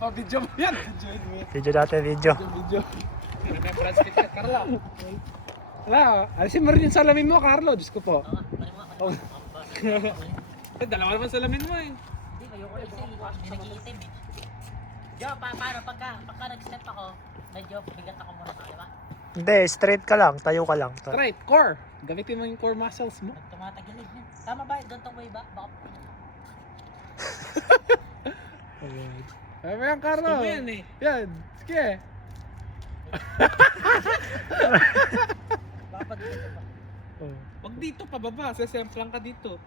Pa-video mo yan. Videoin mo yan. Video natin, video. Video. May transcript ka, Carlo. Wala, alisin mo rin yung salamin mo, Carlo. Diyos ko po. Oh. Dalawa naman salamin mo eh. Hindi, ayoko kasi may nag-iitim eh. Yo, paano pagka nag-step ako, medyo bigat ako muna sa diba? Hindi, straight ka lang, tayo ka lang. Straight, core. Gamitin mo yung core muscles mo. Tumatagilid na. Tama ba? Doon tong way ba? Baka... Ay, yan, Carlo. Gusto mo yan eh. Yan, sige. Baka dito ba? Wag dito pababa, sesemplang ka dito.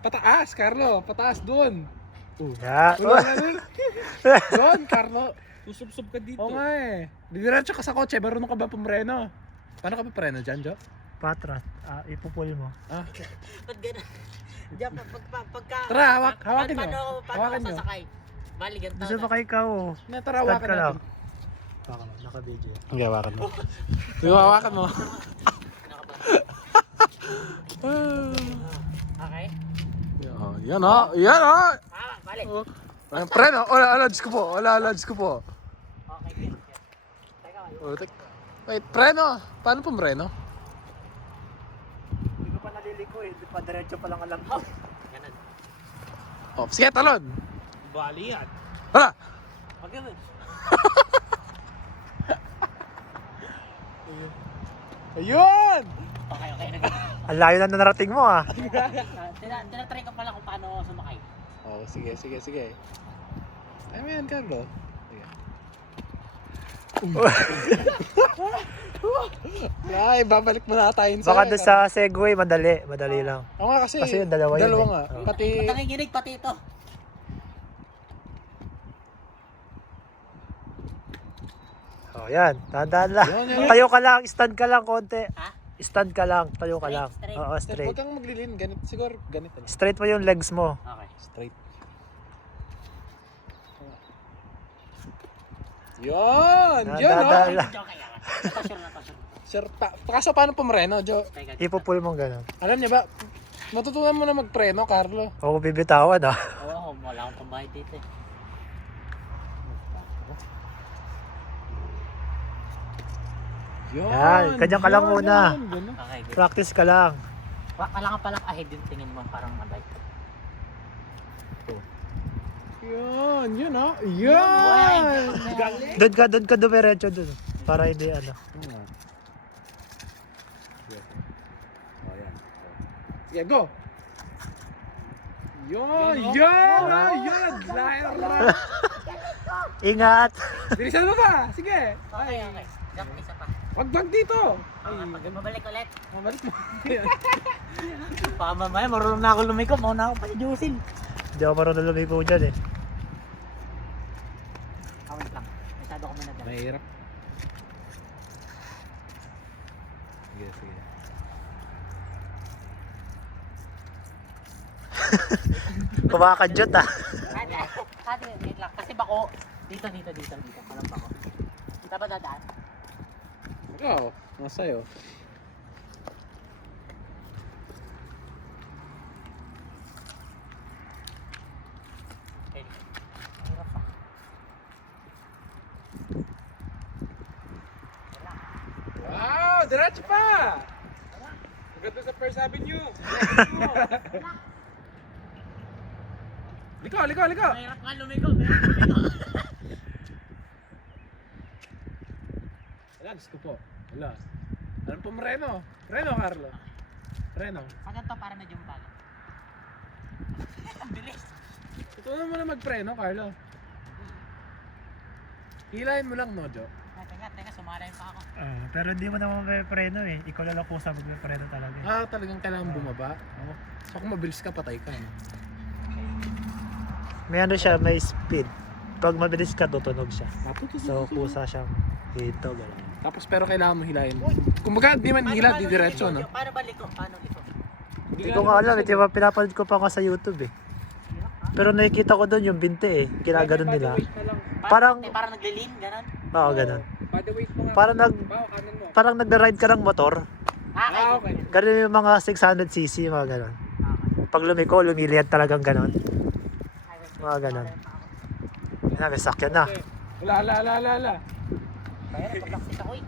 Pataas, Carlo. Pataas doon. Yeah. Doon, Carlo. Susubsob ka dito. Oo nga eh. Didiretso ka sa kotse, marunong ka ba pumreno? Paano ka pa preno dyan, Jo? Patras, ipupul mo. Ah. Ba't gano'n? Diyan, pagka... Tara, hawakin mo. Paano Hawakin ako mo. sasakay? Bali, ganito Gusto pa kay ikaw. Tara, Stand hawakan ka lang. natin. Hawakan mo, naka-video. Ang hawakan mo. Yung hawakan mo. Okay? Yan o. Yan o. Bali. Preno. Ala, Diyos ko po. Ala, Diyos ko po. Okay, good. Teka, Wait, preno. Paano pumreno? Hindi ko pa naliliko eh, pa diretso pa lang alam ko. ganun. Oh, sige, talon. Bali yan. Hala. Wag ganun. Ayun. Okay. Ang layo na narating mo ah. Tinatry ko pala kung paano sumakay. Oh, sige. Ay, mo yan, Carlo. Sige. Ay, babalik mo na tayo sa'yo. Baka doon sa Segway, madali lang. Oo nga kasi. Kasi yung dalawa yun eh. nga. Oo. Pati. Nanginginig pati ito. Oh, yan, tandaan lang. Yan. Tayo ka lang, stand ka lang konti. Ha? Stand ka lang, tayo ka lang. Straight. Oo, Huwag straight. kang maglilin. Ganit, siguro ganito. Straight mo yung legs mo. Okay. Straight. Yun! Yun, Tandaan oh! lang. Okay. Ito sure na. Sir, kaso paano pumreno, Jo? Teka. Ipupul mo gano'n. Alam niya ba, matutunan mo na magpreno, Carlo. Huwag mo bibitawan ah. Oo, wala akong pambayad dito eh. Yan, ganyan ka lang muna. Ganun. Okay, good. Practice ka lang. Kailangan palang ahead yung tingin mo, parang mabay. Yun, oh. Yun! Galing! Doon ka dumiretso doon. Para hindi ano. Sige, go! Yun! Yun! Liar! Ingat! Bilisan mo ba? Sige! Okay. Jump, isa pa. Wag dito! Pag mabalik ulit. Mabalik mo. Baka mamaya marunong na ako lumiko, mauna ako pa si Jusin. Hindi ako marunong lumipo dyan eh. Wait lang. Masyado ko muna dyan. Mahirap. Sige. Kumakadyot ah. Ate, wait lang. Kasi bako, dito. Kalang bako. Kita ba dadaan? Oo, nasa'yo. Okay. Hirap pa. Wow! Diretso pa! Maganda sa First Avenue! Liko! Mahirap nga lumiko. Wala, Diyos ko po. Wala. Alam po Reno. Reno, Carlo. Reno. Pag ganito, para medyo mabagal. Ang bilis. Tutunan mo na magpreno, Carlo. Hilahin mo lang, no, Jo? Teka, sumalayin pa ako. Pero hindi mo naman may preno eh. Ikaw lang po sa magme-preno talaga eh. Ah, talagang kailangan bumaba. Oo. So kung mabilis ka, patay ka. No? May ano siya, may speed. Pag mabilis ka, tutunog siya. So, Matutunan. kusa siyang hito, gano'n. Tapos pero kailangan mo hilahin. Kung baga, di man hila, di diretso, no? Paano ba liko? Paano liko? Hindi ko nga alam, ito pinapanood ko pa nga sa YouTube eh. Pero nakikita ko doon yung binte eh, ginaganon nila. Parang- Parang naglilin, ganun? Oo, gano'n. By the weight mo nga. Parang Bawa, kanan mo. parang nagra-ride ka ng motor. Ah, okay. Gano'n yung mga 600cc, mga gano'n. Pag lumiko, lumiliyad talagang gano'n. Mga gano'n. Yan, may sakyan na. Wala. Kaya na, pag-accept ako eh.